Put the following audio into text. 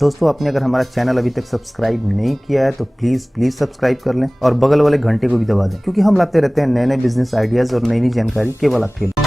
दोस्तों आपने अगर हमारा चैनल अभी तक सब्सक्राइब नहीं किया है तो प्लीज सब्सक्राइब कर लें और बगल वाले घंटे को भी दबा दें, क्योंकि हम लाते रहते हैं नए नए बिजनेस आइडियाज और नई नई जानकारी केवल आपके लिए।